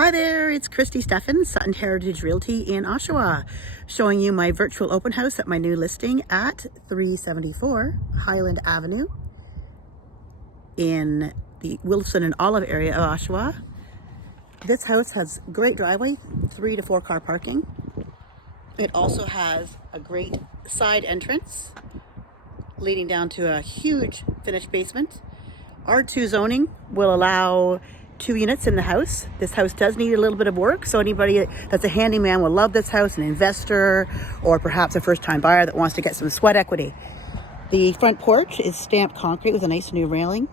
Hi there, it's Christie Stefan, Sutton Heritage Realty in Oshawa, showing you my virtual open house at my new listing at 374 Highland Avenue in the Wilson and Olive area of Oshawa. This house has great driveway, 3 to 4 car parking. It also has a great side entrance leading down to a huge finished basement. R2 zoning will allow 2 units in the house. This house does need a little bit of work, so anybody that's a handyman will love this house, an investor or perhaps a first-time buyer that wants to get some sweat equity. The front porch is stamped concrete with a nice new railing.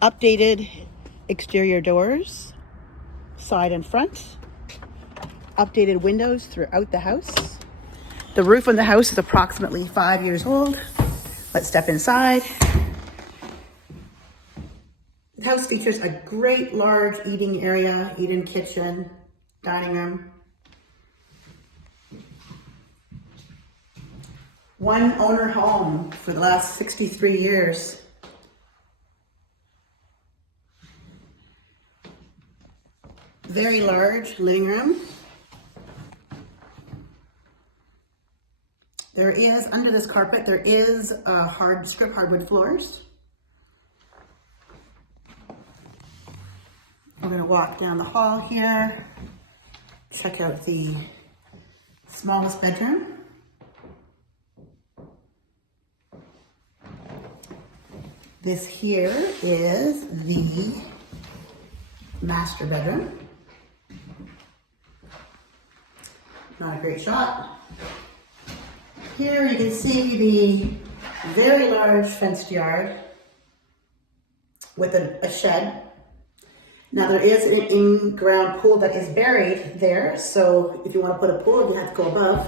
Updated exterior doors, side and front. Updated windows throughout the house. The roof on the house is approximately 5 years old. Let's step inside. The house features a great large eating area, eat-in kitchen, dining room. One owner home for the last 63 years. Very large living room. There is, under this carpet, there is strip hardwood floors. We're going to walk down the hall here, check out the smallest bedroom. This here is the master bedroom. Not a great shot. Here you can see the very large fenced yard with a shed. Now there is an in-ground pool that is buried there, so if you want to put a pool, you have to go above.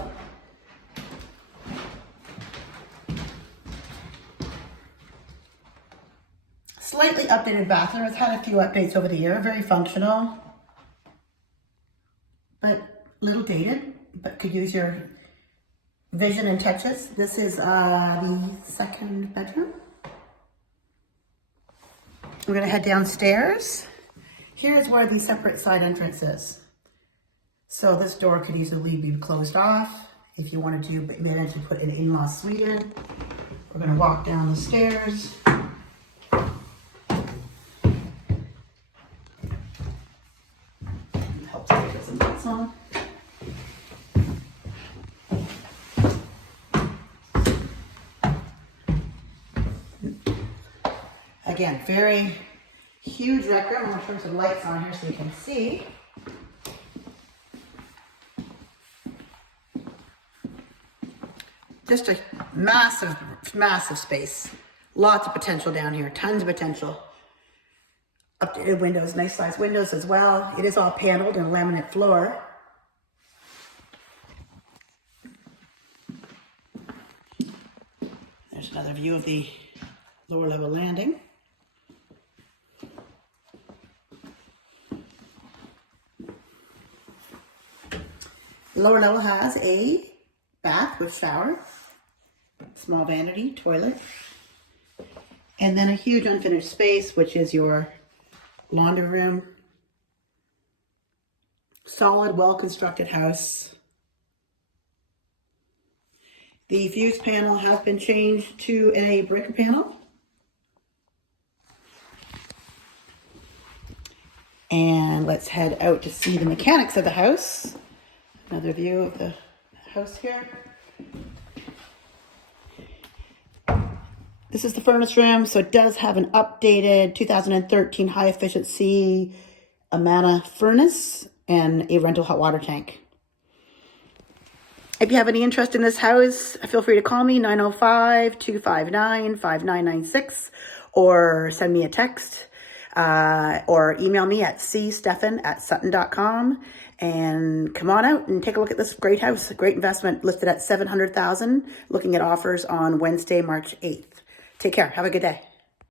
Slightly updated bathroom. It's had a few updates over the year. Very functional, but a little dated, but could use your vision and touches. This is the second bedroom. We're going to head downstairs. Here's where the separate side entrance is. So this door could easily be closed off if you wanted to, but manage to put an in-law suite in. We're going to walk down the stairs. Help to get some lights on. Again, very huge rec room. I'm going to turn some lights on here so you can see. Just a massive, massive space. Lots of potential down here. Tons of potential. Updated windows, nice size windows as well. It is all paneled and laminate floor. There's another view of the lower level landing. The lower level has a bath with shower, small vanity, toilet, and then a huge unfinished space, which is your laundry room. Solid, well-constructed house. The fuse panel has been changed to a brick panel. And let's head out to see the mechanics of the house. Another view of the house here. This is the furnace room, so it does have an updated 2013 high efficiency Amana furnace and a rental hot water tank. If you have any interest in this house, feel free to call me 905-259-5996 or send me a text or email me at cstefan@sutton.com. And come on out and take a look at this great house. A great investment, listed at $700,000, looking at offers on Wednesday, March 8th. Take care. Have a good day.